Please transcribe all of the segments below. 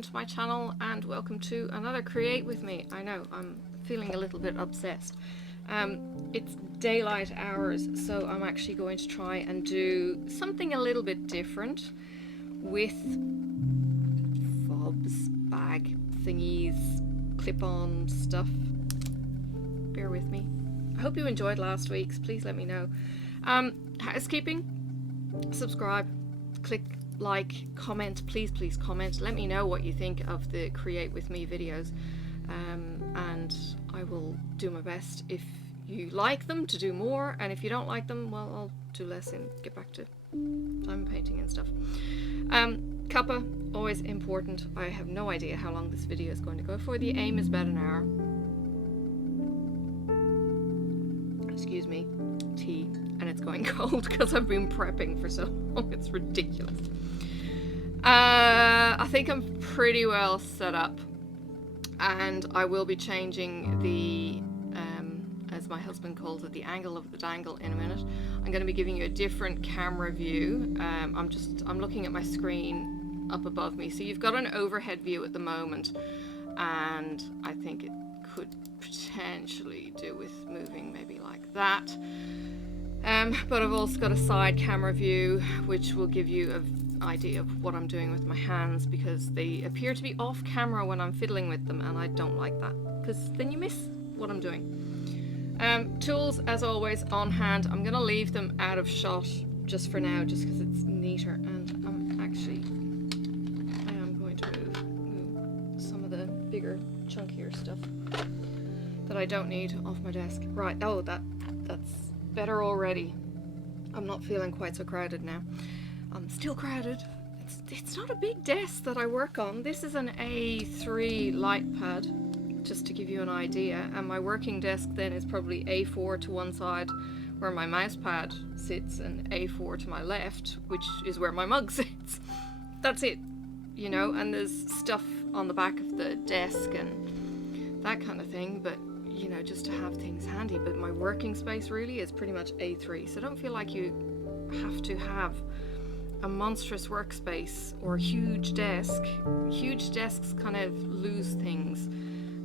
welcome to my channel and welcome to another Create With Me. I know, I'm feeling a little bit obsessed. It's daylight hours, so I'm actually going to try and do something a little bit different with fobs, bag thingies, clip-on stuff. Bear with me. I hope you enjoyed last week's. Please let me know. Housekeeping, subscribe, click like, comment, please comment. Let me know what you think of the Create With Me videos, and I will do my best, if you like them, to do more, and if you don't like them, well, I'll do less and get back to diamond painting and stuff. Kappa, always important. I have no idea how long this video is going to go for. The aim is about an hour. Excuse me, tea, and it's going cold because I've been prepping for so long. It's ridiculous. I think I'm pretty well set up, and I will be changing the, as my husband calls it, the angle of the dangle in a minute. I'm going to be giving you a different camera view. I'm looking at my screen up above me, so you've got an overhead view at the moment, and I think it could potentially do with moving maybe like that. But I've also got a side camera view, which will give you an idea of what I'm doing with my hands, because they appear to be off camera when I'm fiddling with them, and I don't like that, because then you miss what I'm doing. Tools, as always, on hand. I'm going to leave them out of shot just for now, just because it's neater, and I am going to move some of the bigger, chunkier stuff that I don't need off my desk. Right, oh, that's better already. I'm not feeling quite so crowded now. I'm still crowded. It's not a big desk that I work on. This is an A3 lightpad, just to give you an idea, and my working desk then is probably A4 to one side where my mouse pad sits, and A4 to my left, which is where my mug sits. That's it, you know, and there's stuff on the back of the desk and that kind of thing, but you know, just to have things handy. But my working space really is pretty much A3, so don't feel like you have to have a monstrous workspace or a huge desk. Huge desks kind of lose things.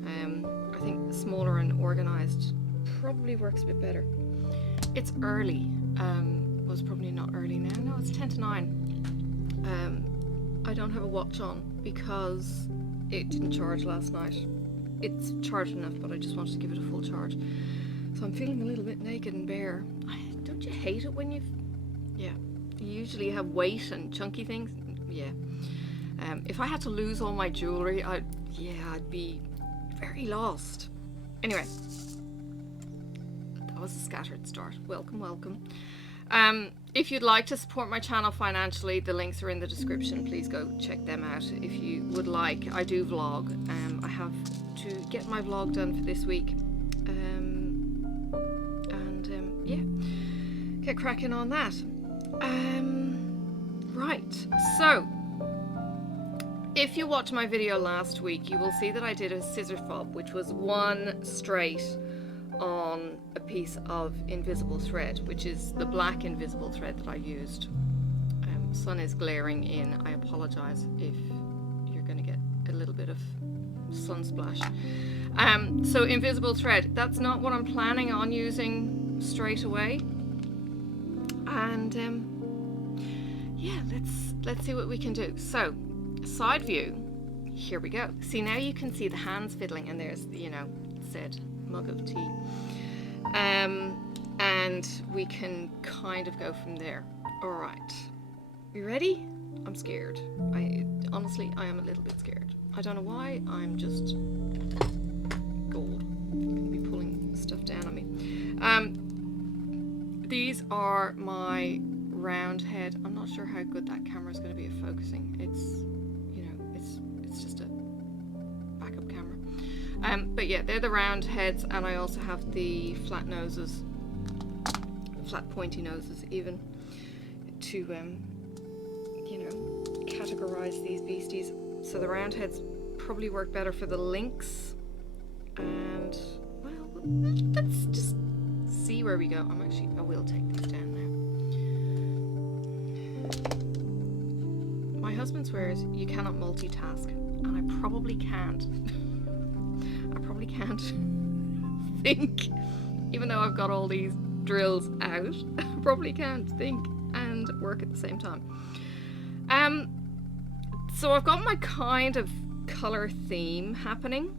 I think smaller and organized probably works a bit better. It's early. Well, it's probably not early now. No, it's 10 to 9. I don't have a watch on because it didn't charge last night. It's charged enough, but I just wanted to give it a full charge. So I'm feeling a little bit naked and bare. Don't you hate it when you usually have weight and chunky things? Yeah. If I had to lose all my jewelry, I'd be very lost. Anyway, that was a scattered start. Welcome. If you'd like to support my channel financially, the links are in the description. Please go check them out if you would like. I do vlog. I have to get my vlog done for this week. Get cracking on that. Right, so if you watched my video last week, you will see that I did a scissor fob, which was one straight on a piece of invisible thread, which is the black invisible thread that I used. Sun is glaring in. I apologize if you're going to get a little bit of sun splash. So invisible thread, that's not what I'm planning on using straight away. And yeah, let's see what we can do. So side view, here we go. See, now you can see the hands fiddling, and there's, you know, said mug of tea, and we can kind of go from there. All right, you ready? I'm scared. Honestly, I am a little bit scared. I don't know why. I'm just gold. I'm gonna be pulling stuff down on me. These are my round head. I'm not sure how good that camera is going to be at focusing. It's, you know, it's just a backup camera. But yeah, they're the round heads, and I also have the flat noses, flat pointy noses even, to you know, categorize these beasties. So the round heads probably work better for the links, and well, let's just see where we go. I will take these down now. My husband swears you cannot multitask, and I probably can't. I probably can't think, even though I've got all these drills out. I probably can't think and work at the same time. So I've got my kind of color theme happening,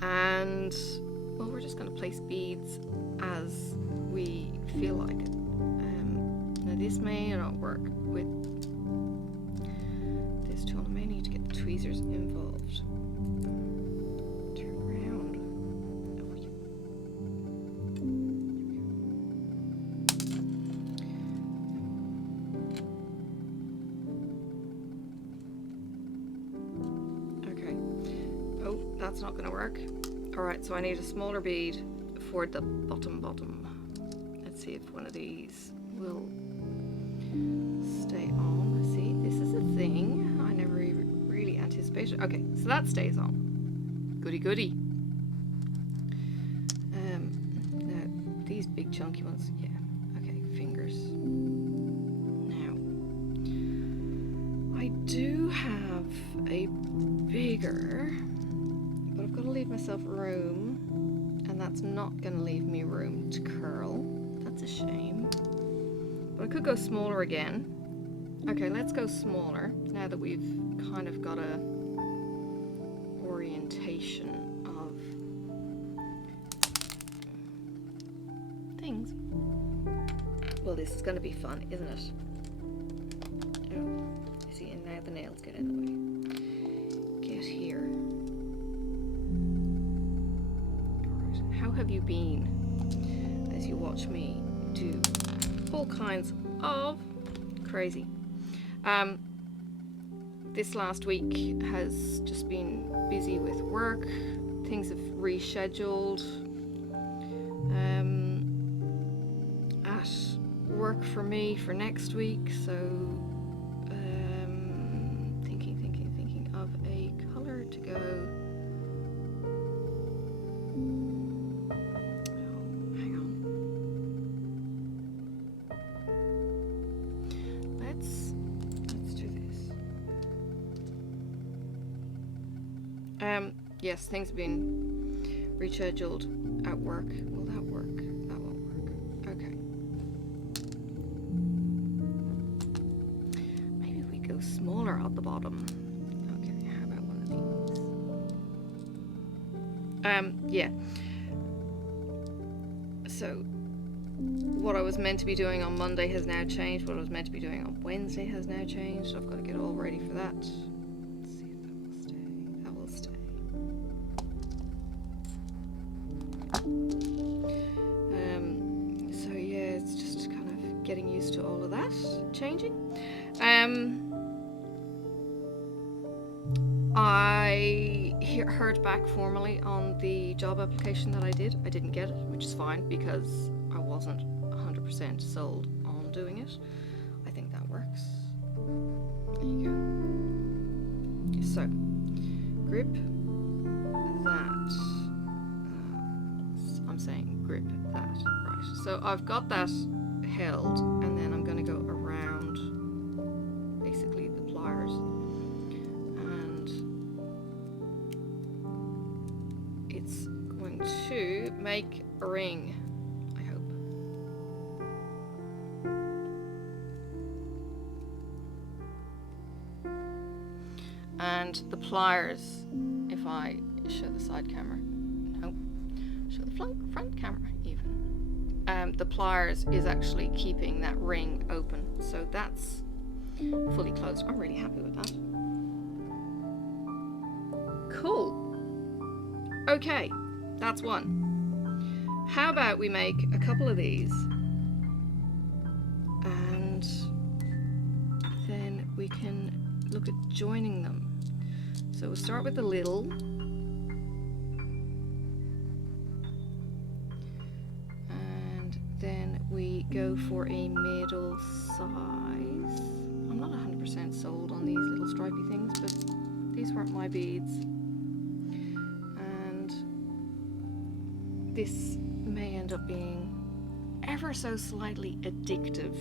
and well, we're just going to place beads as we feel like it. Now this may not work with this tool. I may need to get the tweezers involved. Turn around. Okay. Oh, that's not going to work. Alright, so I need a smaller bead for the bottom. Let's see if one of these will stay on. See, this is a thing I never really anticipated. Okay, so that stays on. Goody. Now, these big chunky ones, yeah. Okay, fingers. Now, I do have a bigger, but I've got to leave myself room, and that's not going to leave me room to curl. That's a shame. But I could go smaller again. Okay, let's go smaller now that we've kind of got a orientation of things. Well, this is going to be fun, isn't it? Oh, you see, and now the nails get in the way. Get here. Alright, how have you been as you watch me do all kinds of crazy? This last week has just been busy with work. Things have rescheduled at work for me for next week, so thinking of a color to go. Oh, hang on. Let's do this. Yes, things have been rescheduled at work. Will that work? That won't work. Okay. Maybe we go smaller at the bottom. Okay, how about one of these? Yeah. So, what I was meant to be doing on Monday has now changed. What I was meant to be doing on Wednesday has now changed. I've got to get all ready for that. Let's see if that will stay. That will stay. So yeah, it's just kind of getting used to all of that changing. I heard back formally on the job application that I did. I didn't get it, which is fine because I wasn't 100% sold on doing it. I think that works. There you go. So, grip that. I'm saying grip that. Right. So I've got that held, and then I'm going to go around basically the pliers. It's going to make a ring, I hope. And the pliers, if I show the side camera, no, show the front camera even. The pliers is actually keeping that ring open, so that's fully closed. I'm really happy with that. Cool. Okay, that's one. How about we make a couple of these, and then we can look at joining them. So we'll start with the little, and then we go for a middle size. I'm not 100% sold on these little stripy things, but these weren't my beads. This may end up being ever so slightly addictive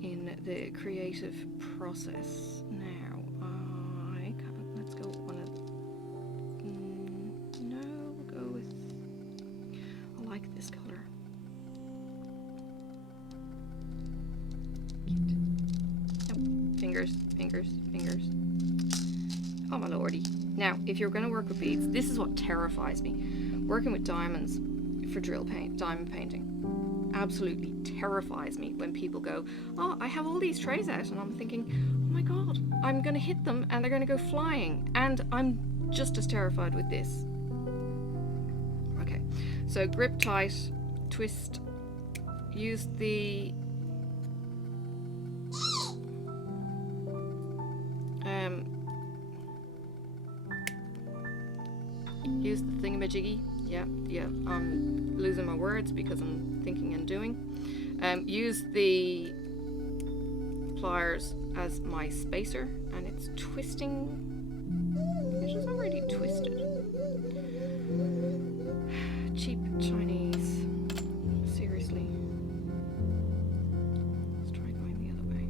in the creative process. Now, I kind this color. Yep. Fingers, fingers, fingers. Oh my lordy. Now, if you're going to work with beads, this is what terrifies me. Working with diamonds for diamond painting absolutely terrifies me when people go, oh, I have all these trays out, and I'm thinking, oh my god, I'm going to hit them and they're going to go flying, and I'm just as terrified with this. Okay, so grip tight, twist, use the use the thingamajiggy. Yeah, I'm losing my words because I'm thinking and doing. Use the pliers as my spacer, and it's twisting. It is already twisted. Cheap Chinese. Seriously. Let's try going the other way.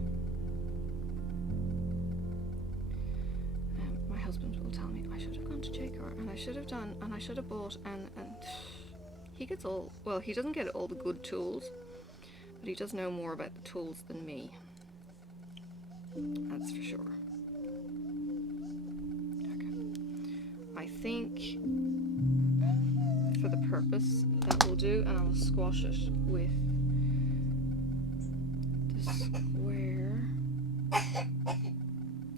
My husband will tell me I should have gone to JCar, and I should have done, and I should have bought, and he gets all, well, he doesn't get all the good tools, but he does know more about the tools than me. That's for sure. Okay. I think for the purpose that will do, and I'll squash it with the square.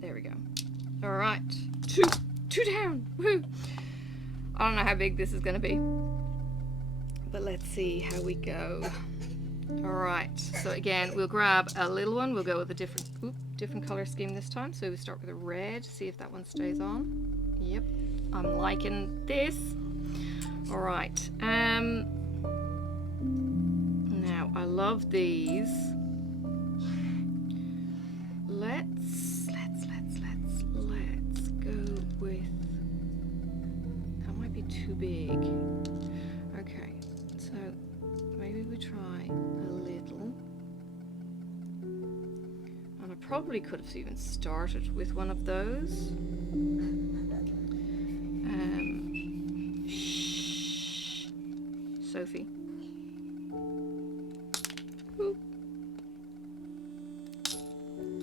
There we go. Alright. Two down. Woo! I don't know how big this is going to be, but let's see how we go. Alright, so again, we'll grab a little one. We'll go with a different color scheme this time. So we start with a red, see if that one stays on. Yep, I'm liking this. Alright, now I love these. Let's go with, that might be too big. Okay, so maybe we try a little. And I probably could have even started with one of those. Shh, Sophie. Ooh.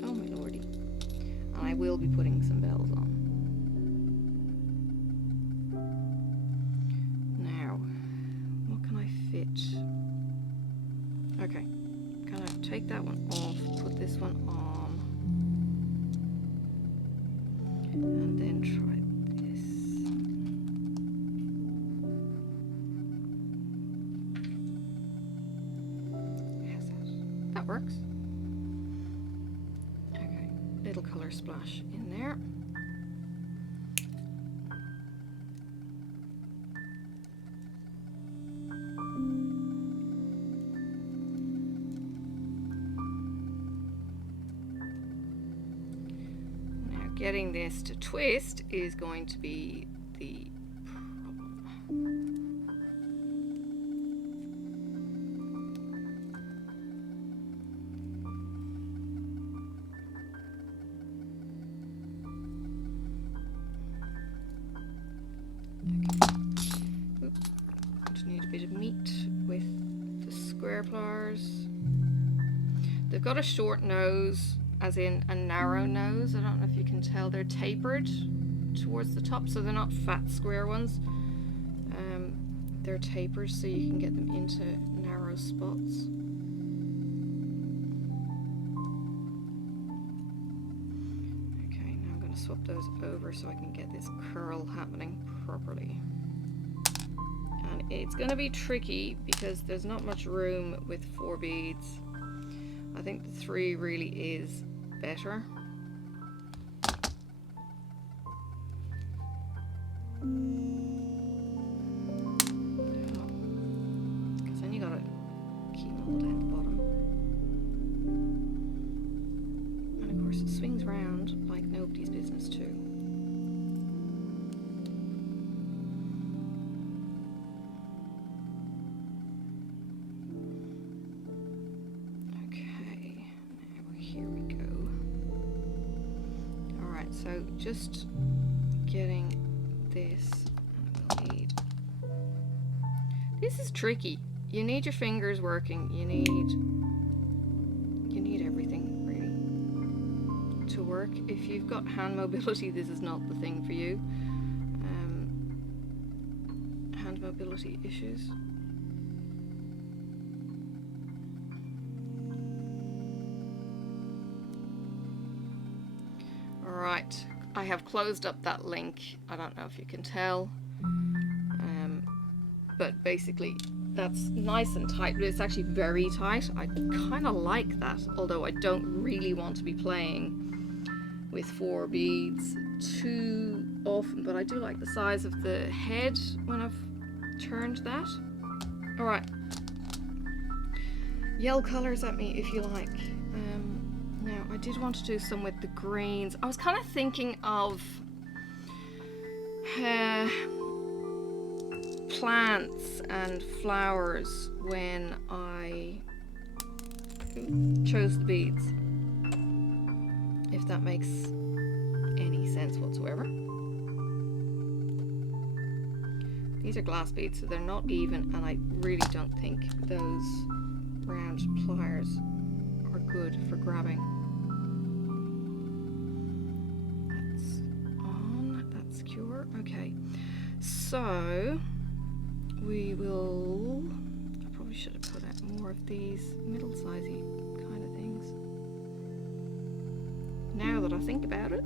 Oh my lordy. And I will be putting some bells on. Now, what can I fit? Okay, can I take that one off, put this one on, and then try this. How's that? That works. Okay, little color splash in there. Getting this to twist is going to be the problem. Okay. Oop. Just need a bit of meat with the square pliers. They've got a short nose, as in a narrow nose. I don't know if you can tell, they're tapered towards the top, so they're not fat square ones. They're tapered so you can get them into narrow spots. Okay, now I'm going to swap those over so I can get this curl happening properly. And it's going to be tricky because there's not much room with 4 beads. I think the 3 really is better. Because then you gotta keep them all down the bottom. And of course it swings round like nobody's business too. So just getting this, and we'll need, this is tricky. You need your fingers working. You need everything really to work. If you've got hand mobility, this is not the thing for you. Hand mobility issues. Alright, I have closed up that link. I don't know if you can tell. But basically that's nice and tight, but it's actually very tight. I kind of like that, although I don't really want to be playing with 4 beads too often, but I do like the size of the head when I've turned that. Alright, yell colours at me if you like. Now I did want to do some with the greens. I was kind of thinking of plants and flowers when I chose the beads, if that makes any sense whatsoever. These are glass beads, so they're not even, and I really don't think those round pliers are good for grabbing. That's on, that's secure. Okay, so we will, I probably should have put out more of these middle-sizey kind of things, now that I think about it.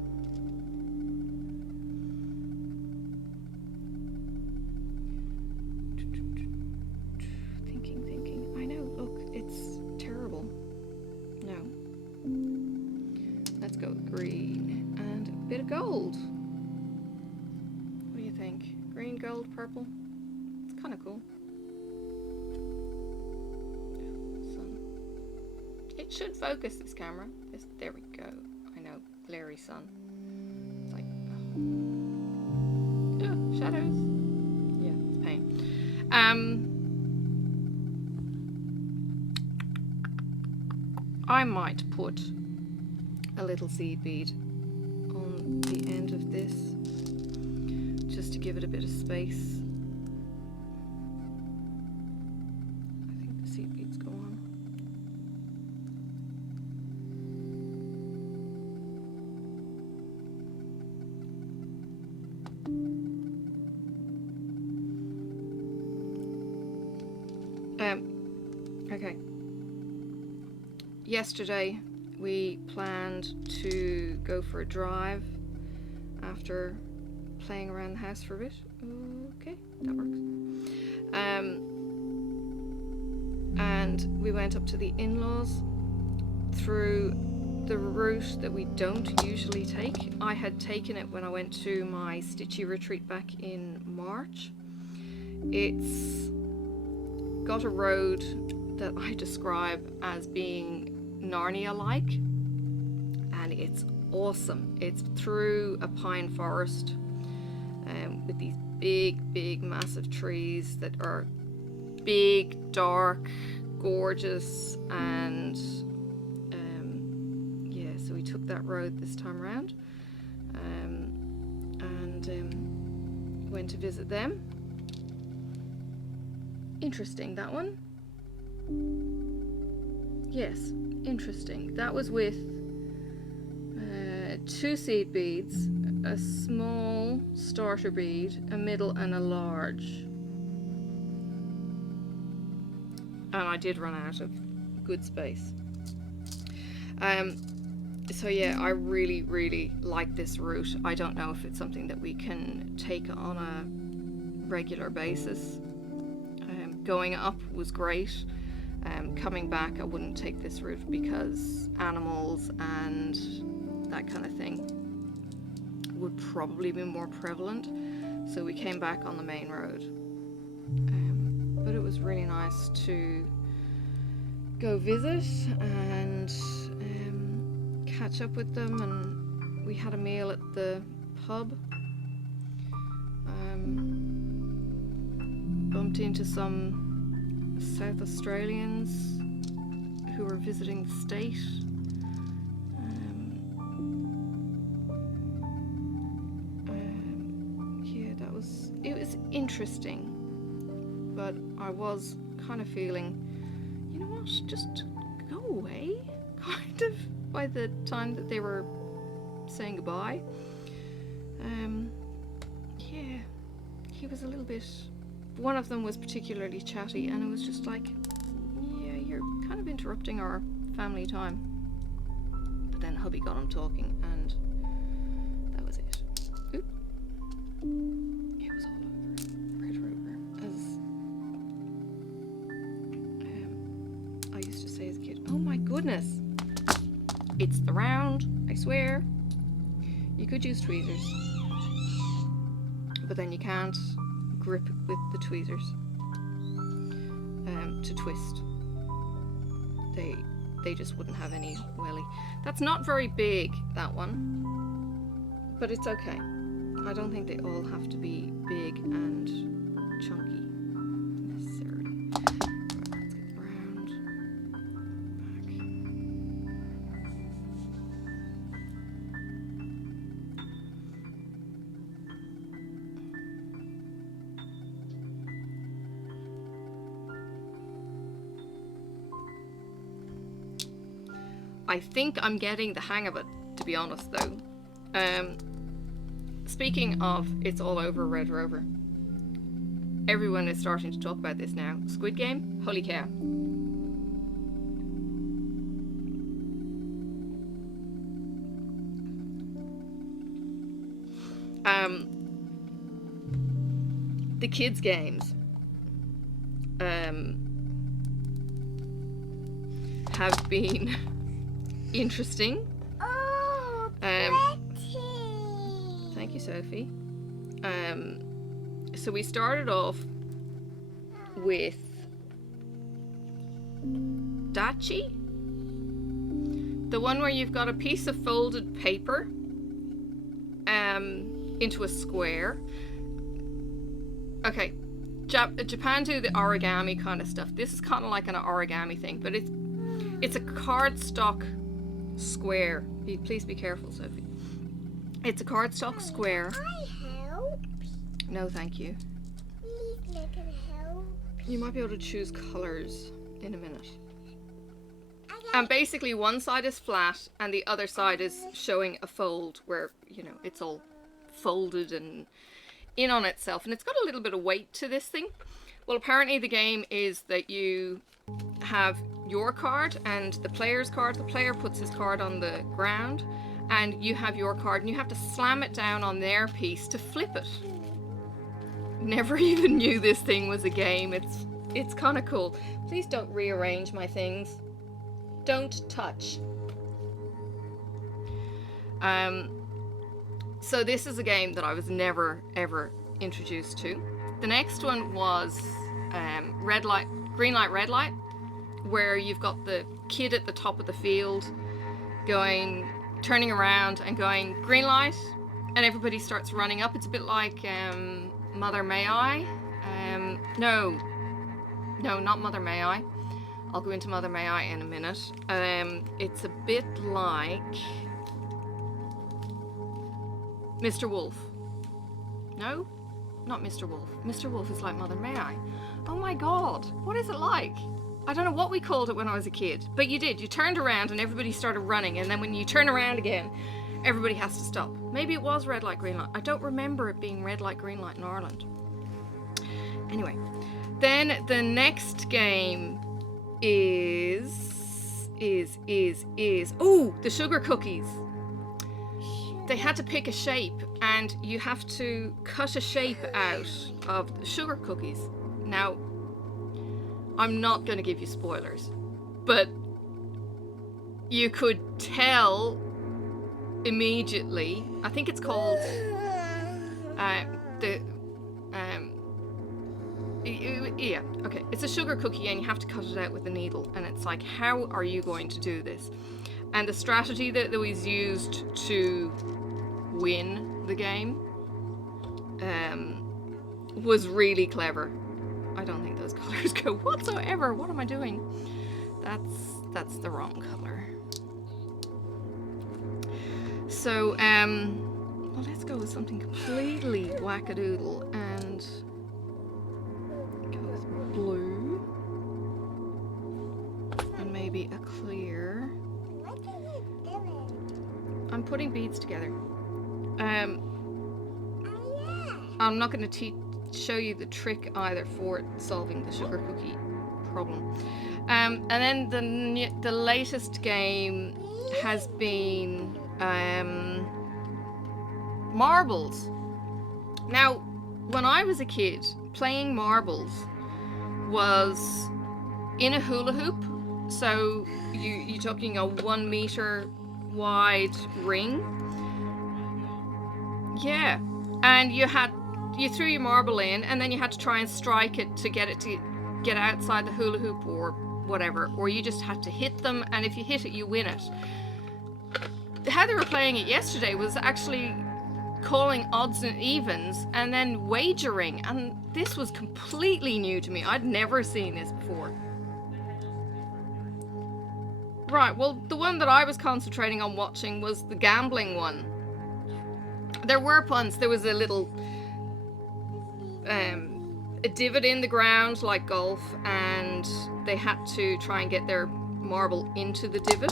Thinking, I know, look, it's terrible. No. Let's go with green and a bit of gold. What do you think? Green, gold, purple? Kind of cool. Sun. It should focus, this camera. There we go. I know, glary sun. It's like, oh, shadows. Yeah, it's pain. I might put a little seed bead on the end of this, just to give it a bit of space. Seed beads go on. Okay. Yesterday we planned to go for a drive after playing around the house for a bit. Okay, that works. And we went up to the in-laws through the route that we don't usually take. I had taken it when I went to my Stitchy retreat back in March. It's got a road that I describe as being Narnia-like, and it's awesome. It's through a pine forest with these big massive trees that are big, dark, gorgeous, and yeah, so we took that road this time around, and went to visit them. Interesting, that one. Yes, interesting. That was with 2 seed beads, a small starter bead, a middle, and a large. And I did run out of good space. So yeah, I really like this route. I don't know if it's something that we can take on a regular basis. Going up was great. Coming back, I wouldn't take this route because animals and that kind of thing would probably be more prevalent. So we came back on the main road. But it was really nice to go visit and catch up with them, and we had a meal at the pub. Bumped into some South Australians who were visiting the state. Yeah, it was interesting, but I was kind of feeling, you know what, just go away, kind of, by the time that they were saying goodbye. Yeah, he was a little bit, one of them was particularly chatty, and it was just like, yeah, you're kind of interrupting our family time. But then hubby got him talking, and that was it. Oop. It was all over Red Rover, as I used to say as a kid. Oh my goodness, it's the round, I swear. You could use tweezers, but then you can't grip with the tweezers to twist. They just wouldn't have any welly. That's not very big, that one, but it's okay. I don't think they all have to be big and chunky necessarily. Right, let's get round, back. I think I'm getting the hang of it, to be honest, though. Speaking of it's all over Red Rover, everyone is starting to talk about this now. Squid Game? Holy cow. The kids' games have been interesting. Oh, thank you, Sophie. So we started off with Dachi, the one where you've got a piece of folded paper into a square. Okay, Japan do the origami kind of stuff. This is kind of like an origami thing, but it's a cardstock square. Please be careful, Sophie. It's a cardstock square. I help. No, thank you. Please let him help. You might be able to choose colors in a minute. And basically one side is flat and the other side is showing a fold where, you know, it's all folded and in on itself, and it's got a little bit of weight to this thing. Well, apparently the game is that you have your card and the player's card. The player puts his card on the ground and you have your card and you have to slam it down on their piece to flip it. Never even knew this thing was a game. It's kind of cool. Please don't rearrange my things. Don't touch. So this is a game that I was never ever introduced to. The next one was red light, green light, red light, where you've got the kid at the top of the field turning around and going green light, and everybody starts running up. It's a bit like Mother May I? No, not Mother May I. I'll go into Mother May I in a minute. It's a bit like Mr. Wolf. No? Not Mr. Wolf. Mr. Wolf is like Mother May I. Oh my god, what is it like? I don't know what we called it when I was a kid, but you did. You turned around and everybody started running, and then when you turn around again, everybody has to stop. Maybe it was red light, green light. I don't remember it being red light, green light in Ireland. Anyway, then the next game is oh, the sugar cookies. They had to pick a shape, and you have to cut a shape out of the sugar cookies. Now, I'm not going to give you spoilers, but you could tell immediately. I think it's called yeah, okay. It's a sugar cookie, and you have to cut it out with a needle, and it's like, how are you going to do this? And the strategy that was used to win the game was really clever. I don't think those colors go whatsoever. What am I doing? That's the wrong color. So well, let's go with something completely wackadoodle and go with blue. be a clear. What are you doing? I'm putting beads together. Oh, yeah. I'm not going to show you the trick either for solving the sugar cookie problem. And then the latest game has been marbles. Now, when I was a kid, playing marbles was in a hula hoop. So you're talking a 1 meter wide ring. Yeah, and you threw your marble in, and then you had to try and strike it to get outside the hula hoop or whatever, or you just had to hit them, and if you hit it, you win it. How they were playing it yesterday was actually calling odds and evens and then wagering, and this was completely new to me. I'd never seen this before. Right, well, the one that I was concentrating on watching was the gambling one. There were puns. There was a little a divot in the ground like golf, and they had to try and get their marble into the divot.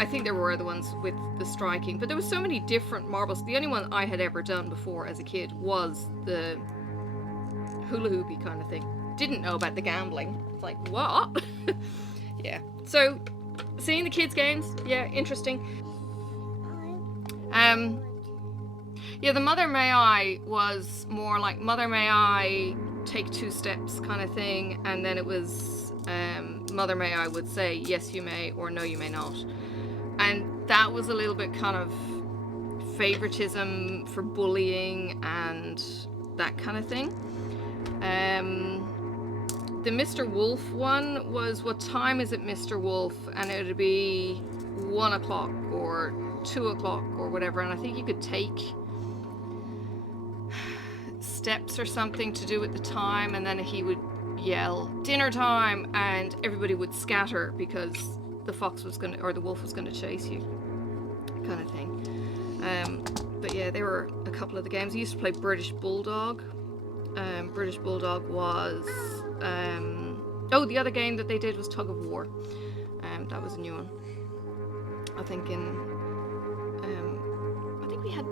I think there were other ones with the striking, but there were so many different marbles. The only one I had ever done before as a kid was the hula hoopy kind of thing. Didn't know about the gambling. It's like, what? Yeah. So, seeing the kids' games, yeah, interesting. Yeah, the Mother May I was more like Mother May I take 2 steps kind of thing, and then it was Mother May I would say yes you may or no you may not, and that was a little bit kind of favoritism for bullying and that kind of thing. The Mr. Wolf one was, what time is it, Mr. Wolf? And it would be 1 o'clock or 2 o'clock or whatever, and I think you could take steps or something to do at the time, and then he would yell dinner time and everybody would scatter because the fox was gonna, or the wolf was gonna chase you, kind of thing. But yeah, there were a couple of the games. I used to play British Bulldog. British Bulldog was oh, the other game that they did was Tug of War. That was a new one. I think we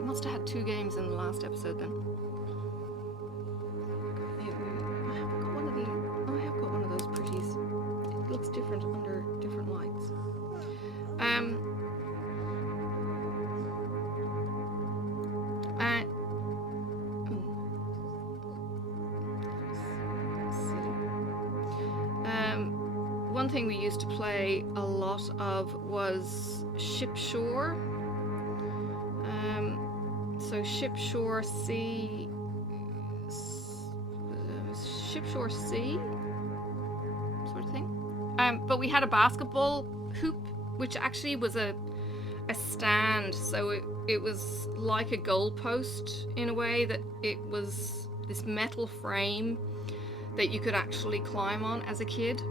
must have had 2 games in the last episode then. I have got one of those pretties. It looks different under different lights. One thing we used to play a lot of was Ship Shore. So Ship Shore Sea, sort of thing. But we had a basketball hoop, which actually was a stand. So it was like a goalpost in a way, that it was this metal frame that you could actually climb on as a kid.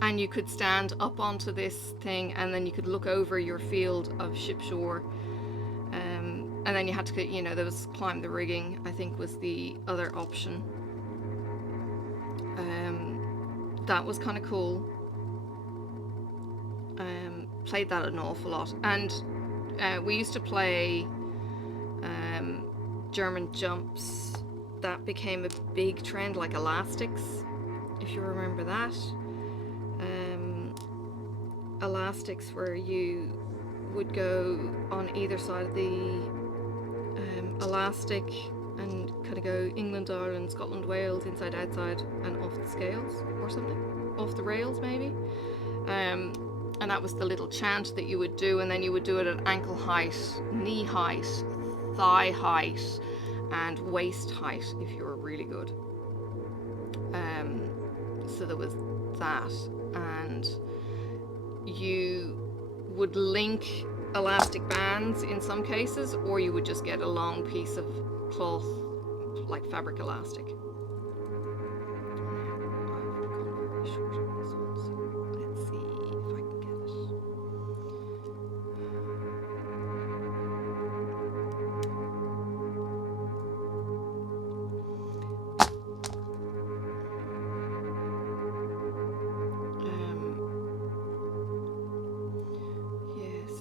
And you could stand up onto this thing, and then you could look over your field of Ship Shore. And then you had to, there was climb the rigging, I think was the other option. That was kind of cool. Played that an awful lot. And we used to play German jumps. That became a big trend, like elastics, if you remember that. Elastics where you would go on either side of the elastic and kind of go England, Ireland, Scotland, Wales, inside, outside, and off the scales or something, off the rails maybe. And that was the little chant that you would do, and then you would do it at ankle height, knee height, thigh height, and waist height if you were really good. So there was that, and you would link elastic bands in some cases, or you would just get a long piece of cloth, like fabric elastic. I've gone very short on this one, so let's see if I can get it.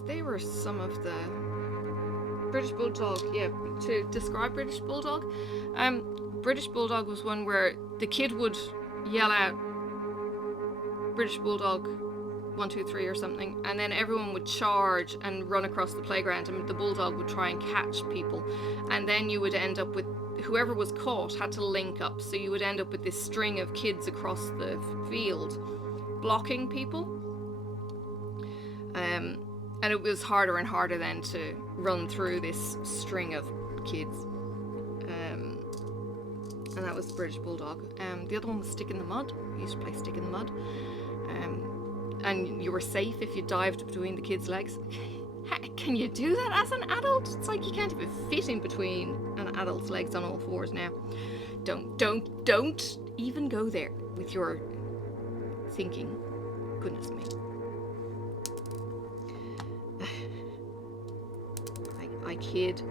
they were some of the British Bulldog. Yeah, to describe British Bulldog, British Bulldog was one where the kid would yell out British Bulldog 1, 2, 3 or something, and then everyone would charge and run across the playground, and the bulldog would try and catch people, and then you would end up with whoever was caught had to link up, so you would end up with this string of kids across the field blocking people, and it was harder and harder then to run through this string of kids, and that was the British Bulldog. The other one was Stick in the Mud. We used to play Stick in the Mud. And you were safe if you dived between the kids' legs. Can you do that as an adult? It's like you can't even fit in between an adult's legs on all fours now. Don't even go there with your thinking. Goodness me. I kid. Is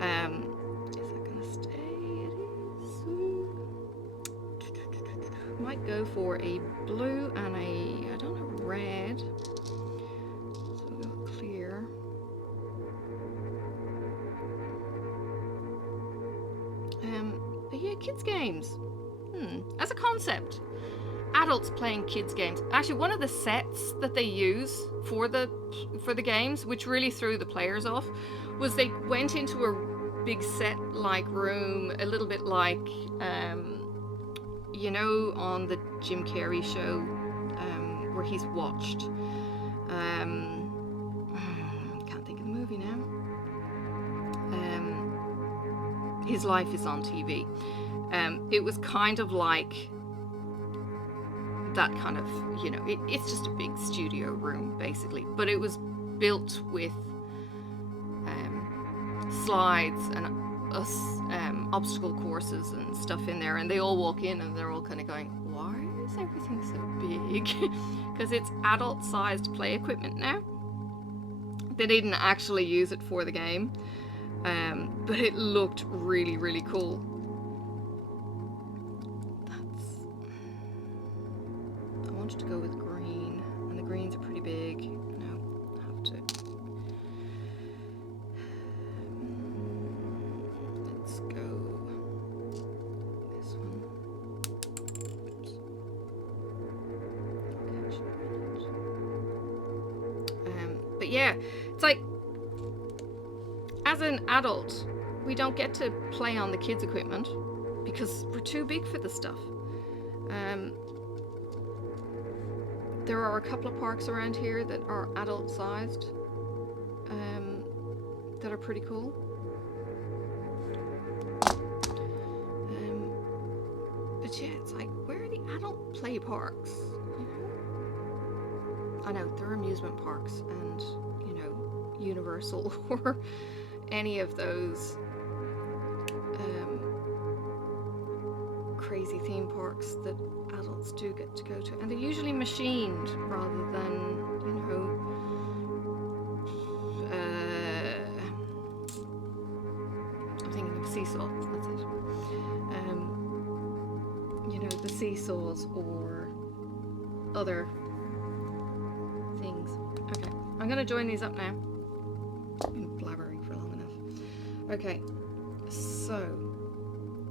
that gonna stay? Might go for a blue and I don't know, red. So we'll go clear. But yeah, kids games. As a concept, adults playing kids games. Actually, one of the sets that they use for the games, which really threw the players off, was they went into a big set-like room, a little bit like you know, on the Jim Carrey show, where he's watched. Can't think of the movie now. His Life is on TV. It was kind of like that kind of, you know, it's just a big studio room basically, but it was built with slides and obstacle courses and stuff in there, and they all walk in and they're all kind of going, why is everything so big? Because it's adult sized play equipment now. They didn't actually use it for the game, but it looked really, really cool. I wanted to go with green, and the greens are pretty big. No, I have to. Let's go this one. Oops. But yeah, it's like, as an adult, we don't get to play on the kids' equipment because we're too big for the stuff. There are a couple of parks around here that are adult-sized, that are pretty cool. But yeah, it's like, where are the adult play parks? You know? I know, there are amusement parks and, you know, Universal or any of those crazy theme parks that adults do get to go to, and they're usually machined rather than, you know, I'm thinking of seesaw, that's it. You know, the seesaws or other things. Okay, I'm gonna join these up now. I've been blabbering for long enough. Okay, so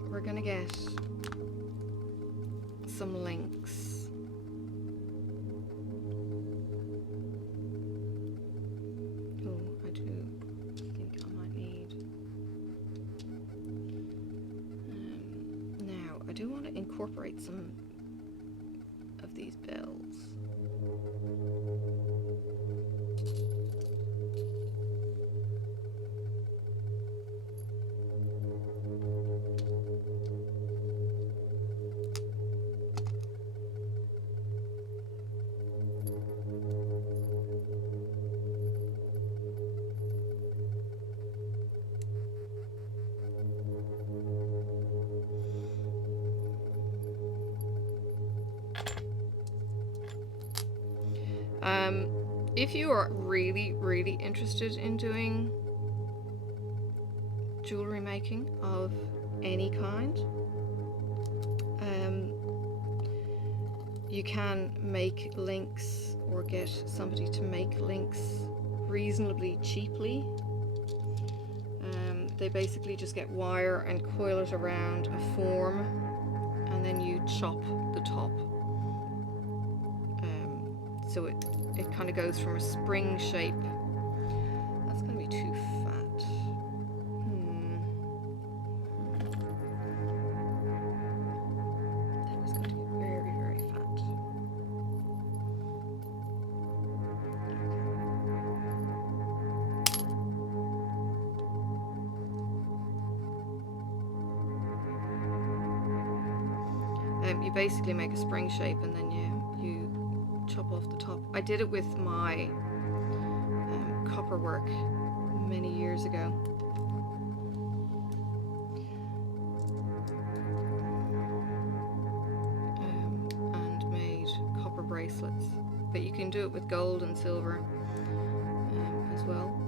we're gonna get some links. Oh, I do think I might need. Now, I do want to incorporate some of these bells. If you are really, really interested in doing jewelry making of any kind, you can make links or get somebody to make links reasonably cheaply. They basically just get wire and coil it around a form, and then you chop the top. So it kind of goes from a spring shape. That's going to be too fat. That is going to be very, very fat. You basically make a spring shape and then you chop off the top. I did it with my copper work many years ago. And made copper bracelets. But you can do it with gold and silver as well.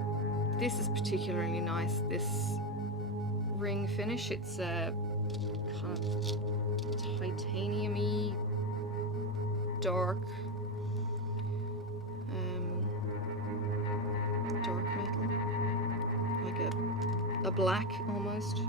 This is particularly nice, this ring finish. It's kind of titanium-y, dark metal, like a black almost.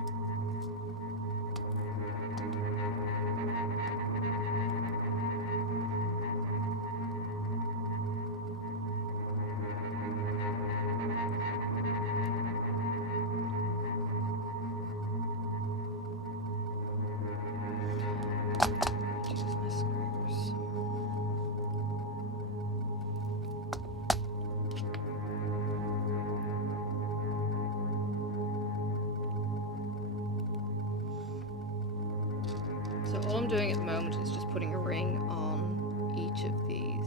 So all I'm doing at the moment is just putting a ring on each of these.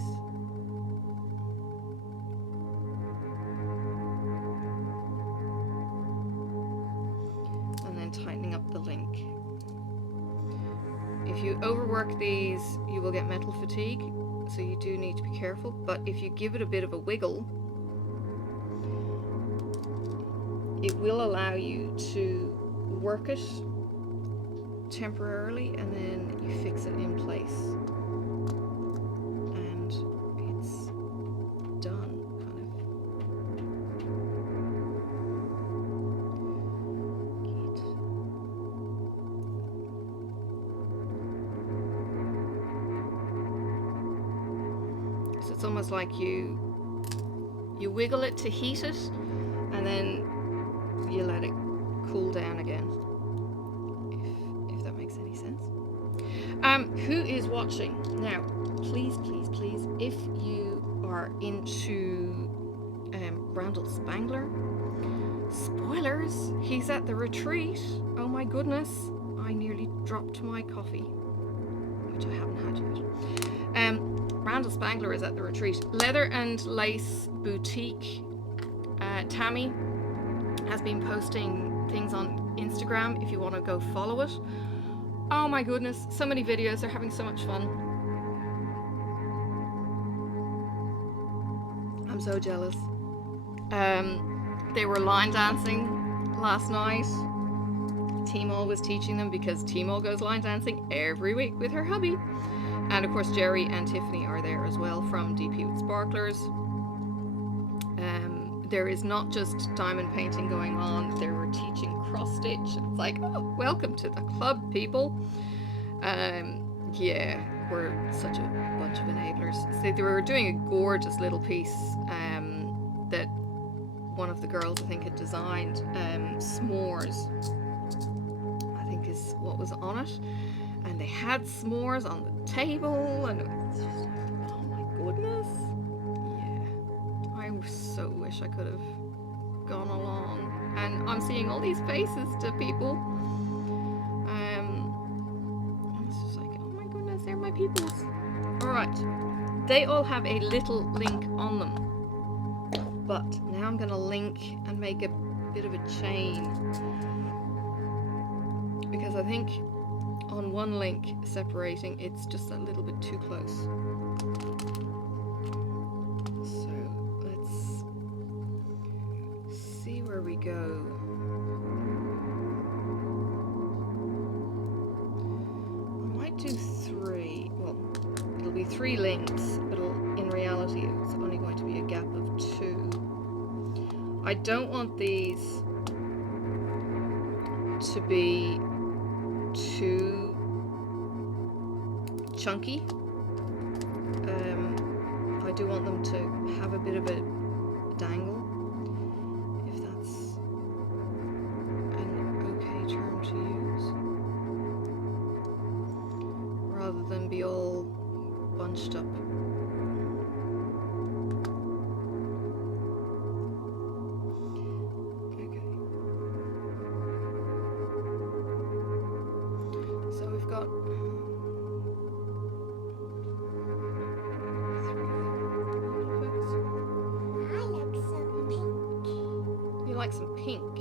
And then tightening up the link. If you overwork these, you will get metal fatigue, so you do need to be careful. But if you give it a bit of a wiggle, it will allow you to work it temporarily, and then you fix it in place, and it's done, kind of. So it's almost like you wiggle it to heat it, and then you let it cool down again. Any sense? Who is watching now? Please, please, please, if you are into Randall Spangler, spoilers, he's at the retreat. Oh my goodness, I nearly dropped my coffee, which I haven't had yet. Randall Spangler is at the retreat. Leather and Lace Boutique. Tammy has been posting things on Instagram if you want to go follow it. Oh my goodness, so many videos, they're having so much fun. I'm so jealous. They were line dancing last night. Timol was teaching them because Timol goes line dancing every week with her hubby. And of course Jerry and Tiffany are there as well from DP with Sparklers. There is not just diamond painting going on, they were teaching cross stitch. It's like, oh, welcome to the club, people. Yeah, we're such a bunch of enablers. So they were doing a gorgeous little piece that one of the girls, I think, had designed. S'mores, I think is what was on it. And they had s'mores on the table, and it's just like, oh my goodness. I so wish I could have gone along, and I'm seeing all these faces to people. It's just like, oh my goodness, they're my peoples. Alright, they all have a little link on them, but now I'm going to link and make a bit of a chain, because I think on one link separating, it's just a little bit too close. Where we go. I might do 3. Well, it'll be 3 links, but in reality it's only going to be a gap of 2. I don't want these to be too chunky. I do want them to have a bit of a dangle, if that's an okay term to use, rather than be all bunched up. Okay. So we've got like some pink.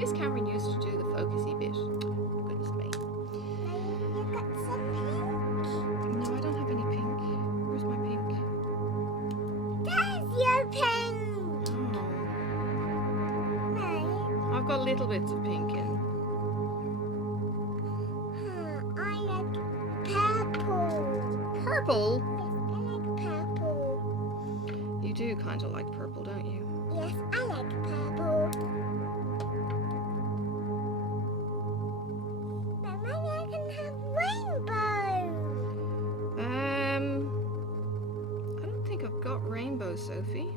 This camera used to do the focusy bit. Goodness me. You got some pink? No, I don't have any pink. Where's my pink? There's your pink! Oh. No. I've got little bits of pink in. I like purple. Purple? Yes, I like purple. You do kind of like purple, don't you? Yes, I like purple. But maybe I can have rainbow. I don't think I've got rainbow, Sophie.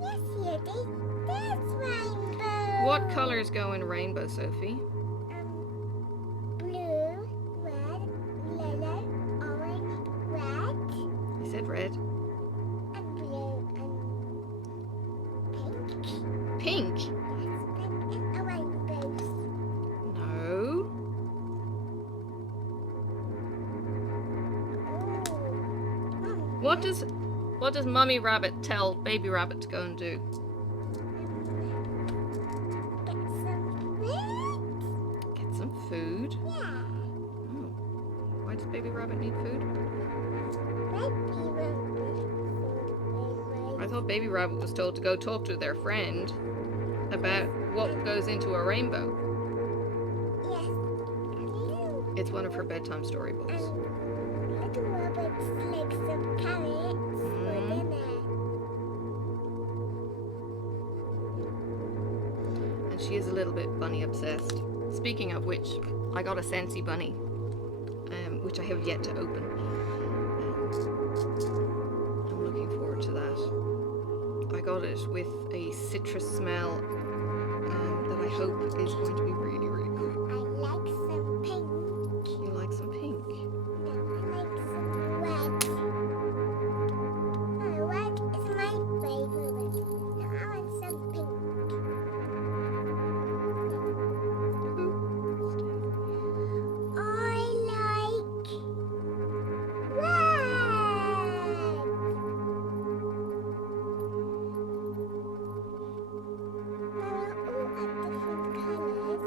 Yes, you do. There's rainbow. What colors go in rainbow, Sophie? Blue, red, yellow, orange, red, You said red. and blue, and pink. Pink? Yes, pink and a rainbow. No. What does Mummy Rabbit tell Baby Rabbit to go and do? Get some fruit. Get some food. Yeah. Oh. Why does Baby Rabbit need food? I thought Baby Rabbit was told to go talk to their friend about what goes into a rainbow. Yes. It's one of her bedtime storybooks. Little rabbits like some carrots for dinner. And she is a little bit bunny obsessed. Speaking of which, I got a Scentsy bunny, which I have yet to open. I'm looking forward to that. I got it with a citrus smell that I hope is going to be really, really good. I like some pink. You like some pink? No, I like some red. No, red is my favorite. No, I want some pink. I like red. They're all at different colors.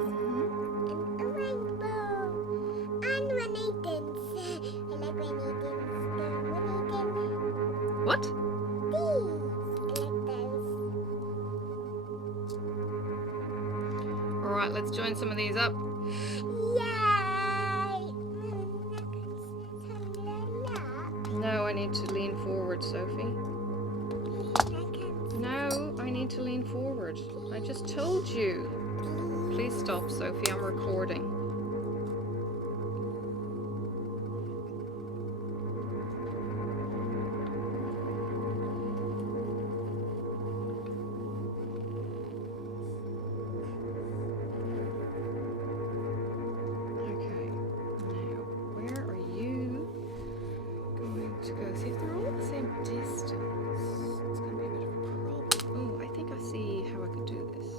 And a rainbow. And rainy dins. I like rainy dins. The rainy din. What? These. I like those. Alright, let's join some of these up. Yay! No, I need to lean forward, Sophie. No, I need to lean forward. I just told you. Please stop, Sophie. I'm recording. Okay. Now, where are you going to go? See, if they're all the same distance, it's going to be a bit of a problem. Oh, I think I see how I could do this.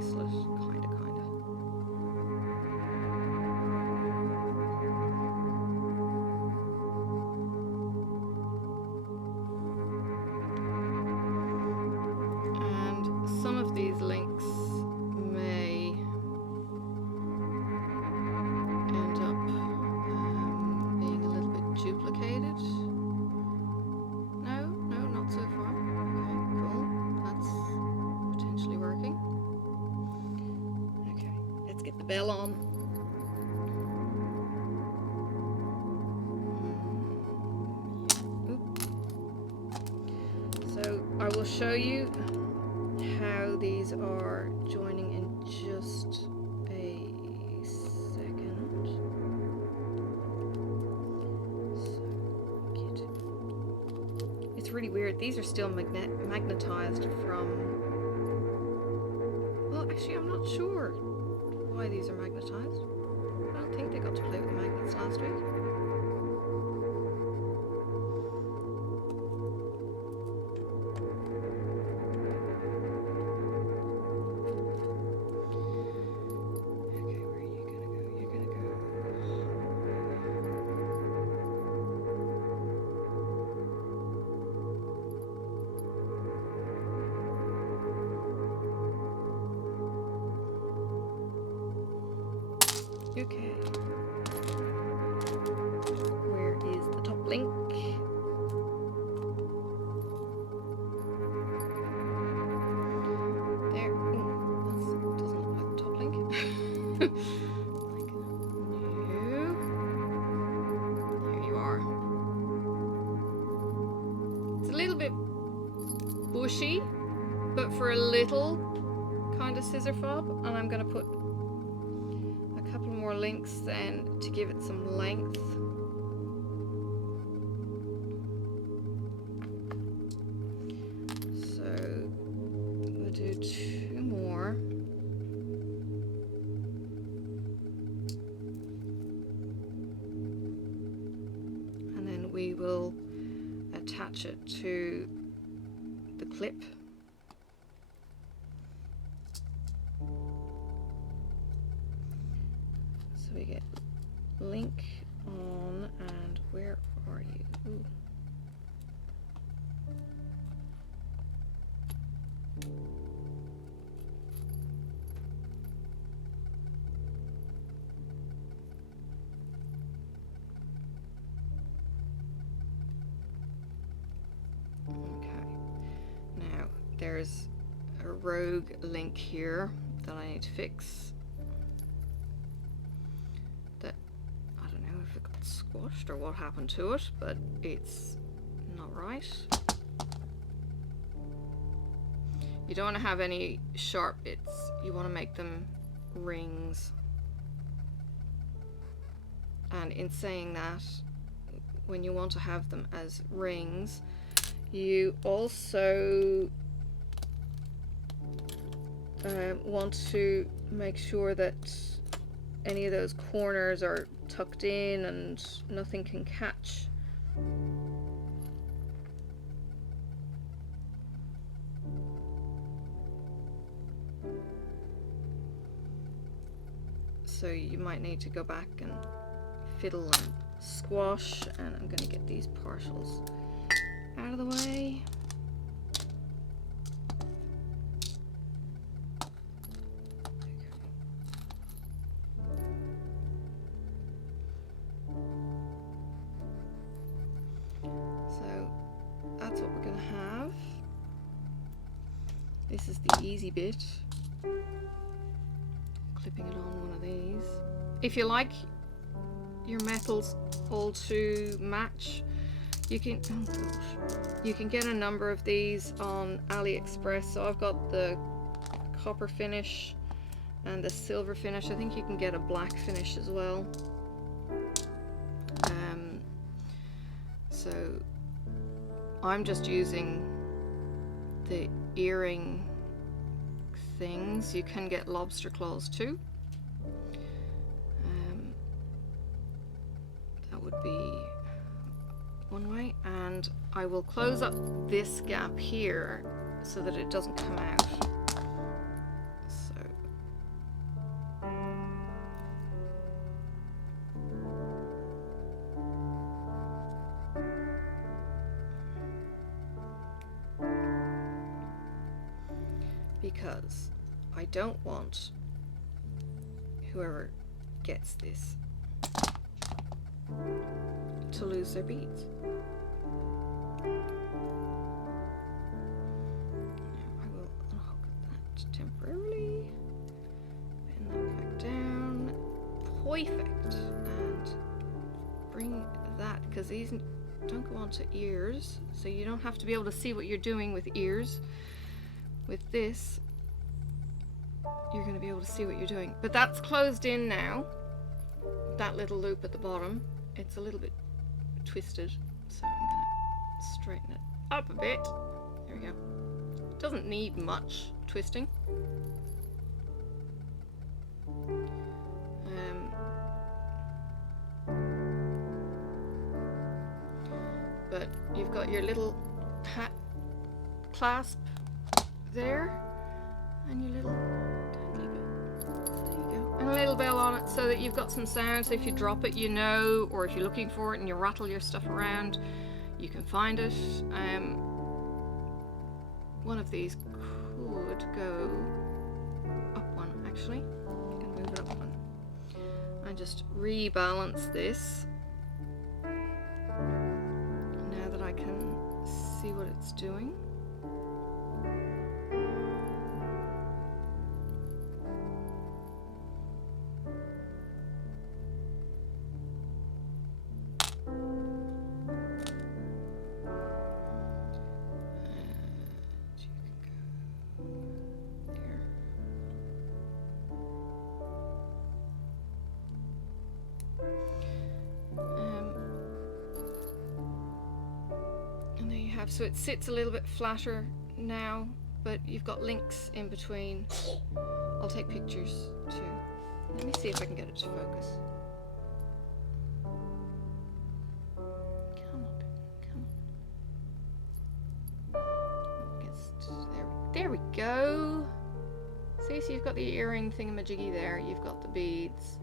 bracelet, kinda. And some of these links may end up being a little bit duplicated. No, not so far. Okay, cool. That's potentially working. Okay, let's get the bell on. So I will show you how these are joining in just a second. So cute. It's really weird. These are still magnetized from... Well, actually, I'm not sure why these are magnetized. I don't think they got to play with magnets last week. Okay. Where is the top link? There. Ooh, that doesn't look like the top link. Like, no. There you are. It's a little bit bushy, but for a little kind of scissor fob, and I'm going to put more links then to give it some length. So we'll do 2 more. And then we will attach it to the clip. So we get link on, and where are you? Ooh. Okay. Now there's a rogue link here that I need to fix. Squashed or what happened to it, but it's not right. You don't want to have any sharp bits, you want to make them rings. And in saying that, when you want to have them as rings, you also want to make sure that any of those corners are tucked in and nothing can catch. So you might need to go back and fiddle and squash, and I'm going to get these partials out of the way. This is the easy bit, clipping it on one of these. If you like your metals all to match, you can, oh gosh, you can get a number of these on AliExpress. So I've got the copper finish and the silver finish. I think you can get a black finish as well. So I'm just using the earring things. You can get lobster claws too. That would be one way, and I will close up this gap here so that it doesn't come out. So because I don't want whoever gets this to lose their beads. Now I will unhook that temporarily, pin that back down. Perfect. And bring that, because these don't go onto ears, so you don't have to be able to see what you're doing with ears. With this, you're going to be able to see what you're doing. But that's closed in now. That little loop at the bottom, it's a little bit twisted, so I'm going to straighten it up a bit. There we go. Doesn't need much twisting. But you've got your little hat clasp there, and your little dangly bit. There you go. And a little bell on it so that you've got some sound, so if you drop it, you know, or if you're looking for it and you rattle your stuff around, you can find it. One of these could go up one, actually. You can move it up one. And just rebalance this. Now that I can see what it's doing. So it sits a little bit flatter now, but you've got links in between. I'll take pictures too. Let me see if I can get it to focus. Come on. There we go. See, so you've got the earring thingamajiggy there. You've got the beads.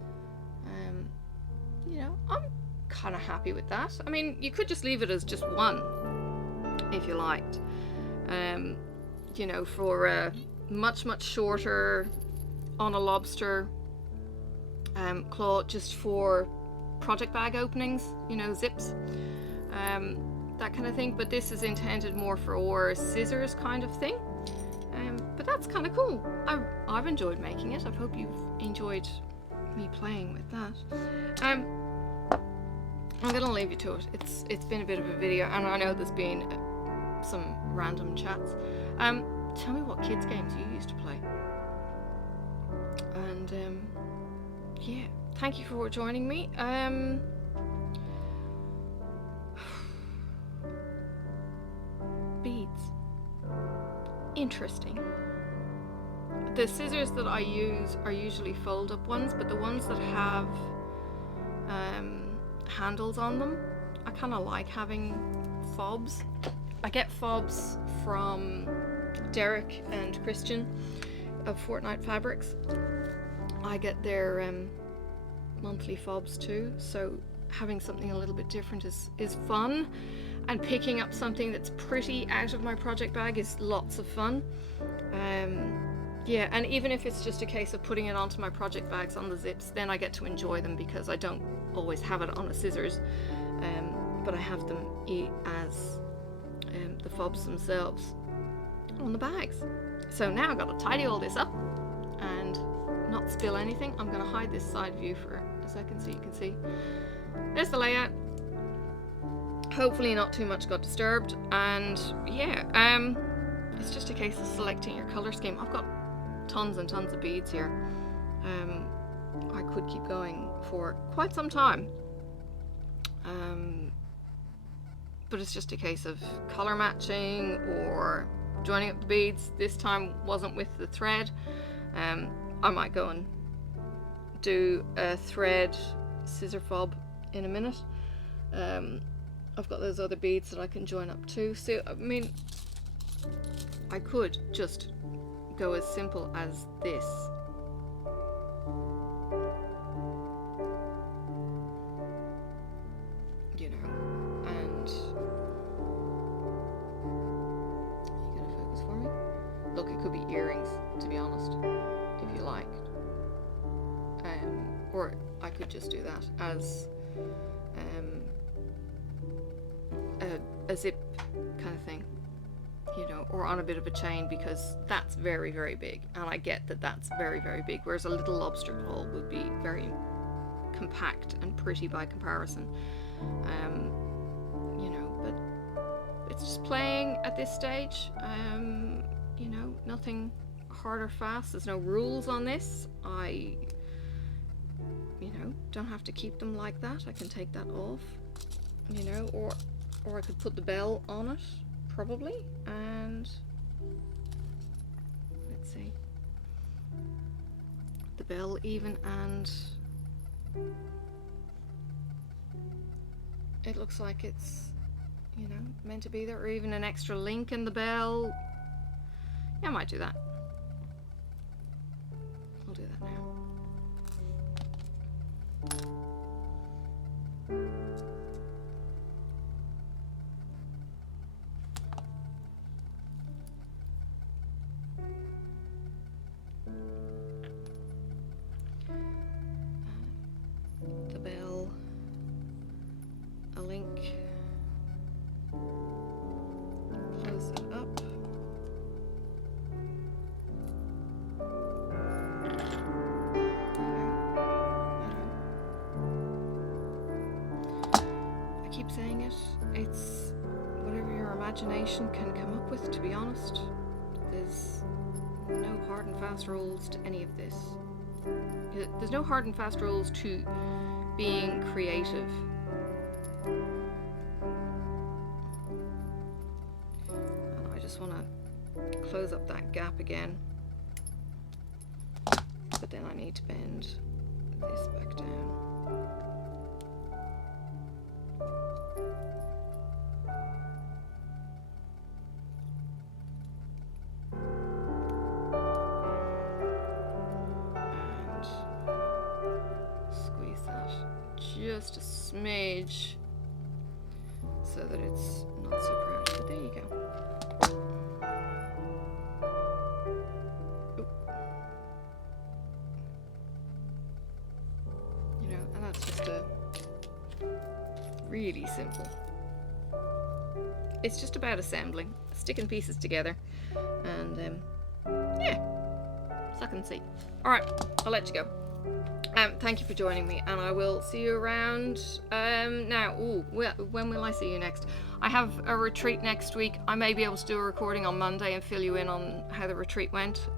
You know, I'm kind of happy with that. I mean, you could just leave it as just one, if you liked, you know, for a much shorter on a lobster claw, just for project bag openings, you know, zips, that kind of thing. But this is intended more for scissors kind of thing, but that's kind of cool. I've enjoyed making it. I hope you've enjoyed me playing with that. I'm gonna leave you to it. It's been a bit of a video, and I know there's been some random chats. Tell me what kids games you used to play. And yeah, thank you for joining me. Beads. Interesting. The scissors that I use are usually fold-up ones, but the ones that have handles on them, I kind of like having fobs. I get fobs from Derek and Christian of Fortnite Fabrics. I get their monthly fobs too, so having something a little bit different is fun, and picking up something that's pretty out of my project bag is lots of fun. Yeah, and even if it's just a case of putting it onto my project bags on the zips, then I get to enjoy them because I don't always have it on the scissors, but I have them as the fobs themselves on the bags. So now I've got to tidy all this up and not spill anything. I'm going to hide this side view for a second so you can see. There's the layout. Hopefully not too much got disturbed, and yeah, it's just a case of selecting your color scheme. I've got tons and tons of beads here. I could keep going for quite some time, but it's just a case of color matching or joining up the beads. This time wasn't with the thread. I might go and do a thread scissor fob in a minute. I've got those other beads that I can join up too. So I mean, I could just go as simple as this. You know, and you gonna focus for me? Look, it could be earrings, to be honest, if you liked. Or I could just do that as a zip kind of thing, you know, or on a bit of a chain, because that's very, very big, and I get that that's very, very big, whereas a little lobster claw would be very compact and pretty by comparison. You know, but it's just playing at this stage. You know, nothing hard or fast. There's no rules on this. I, you know, don't have to keep them like that. I can take that off, you know, or I could put the bell on it, probably, and let's see, the bell even, and it looks like it's, you know, meant to be there, or even an extra link in the bell. Yeah, I might do that. I'll do that now. The bell, a link, close it up. I keep saying it, it's whatever your imagination can come up with, to be honest. There's no hard and fast rules to any of this. There's no hard and fast rules to being creative. And I just want to close up that gap again, but then I need to bend this back down. Just a smidge so that it's not so proud, but there you go. Oop. You know, and that's just a really simple. It's just about assembling, sticking pieces together, and yeah, suck and see. All right, I'll let you go. Thank you for joining me, and I will see you around now. When will I see you next? I have a retreat next week. I may be able to do a recording on Monday and fill you in on how the retreat went,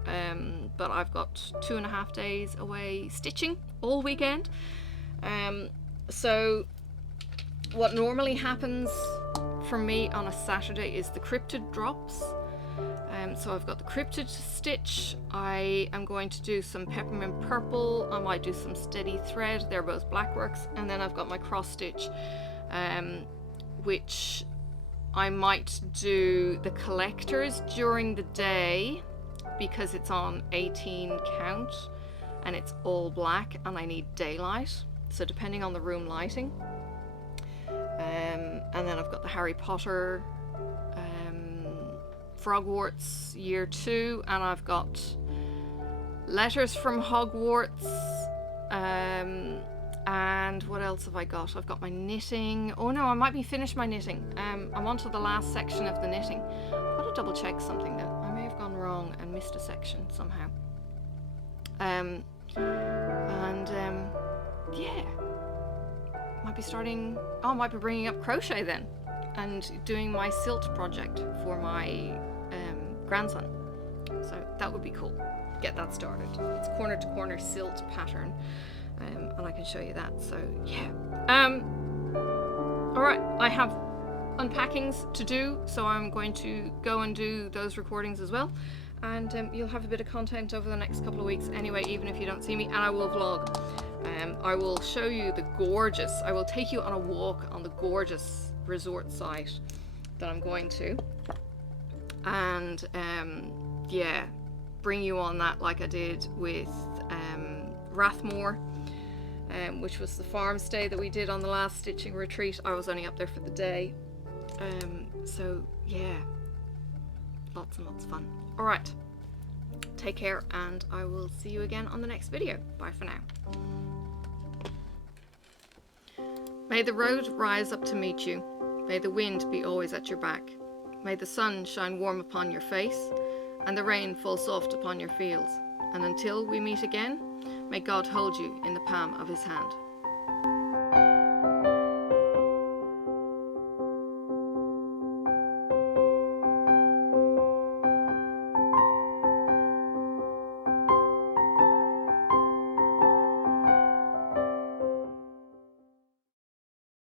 but I've got 2.5 days away stitching all weekend. So what normally happens for me on a Saturday is the cryptid drops. So I've got the cryptid to stitch. I am going to do some peppermint purple. I might do some steady thread. They're both blackworks. And then I've got my cross stitch, which I might do the collectors during the day because it's on 18 count and it's all black and I need daylight. So depending on the room lighting. And then I've got the Harry Potter Frogwarts Year 2, and I've got Letters from Hogwarts, and what else have I got? I've got my knitting. Oh no, I might be finished my knitting. I'm on to the last section of the knitting. I've got to double check something though. I may have gone wrong and missed a section somehow. Yeah, might be starting, I might be bringing up crochet then and doing my silt project for my grandson, so that would be cool. Get that started. It's corner to corner silt pattern, and I can show you that. So yeah. All right, I have unpackings to do, so I'm going to go and do those recordings as well, and you'll have a bit of content over the next couple of weeks anyway, even if you don't see me, and I will vlog. I will show you the gorgeous, I will take you on a walk on the gorgeous resort site that I'm going to, and yeah, bring you on that like I did with Rathmore, which was the farm stay that we did on the last stitching retreat. I was only up there for the day, so yeah, lots and lots of fun. All right, Take care, and I will see you again on the next video. Bye for now. May the road rise up to meet you. May the wind be always at your back. May the sun shine warm upon your face, and the rain fall soft upon your fields. And until we meet again, may God hold you in the palm of his hand.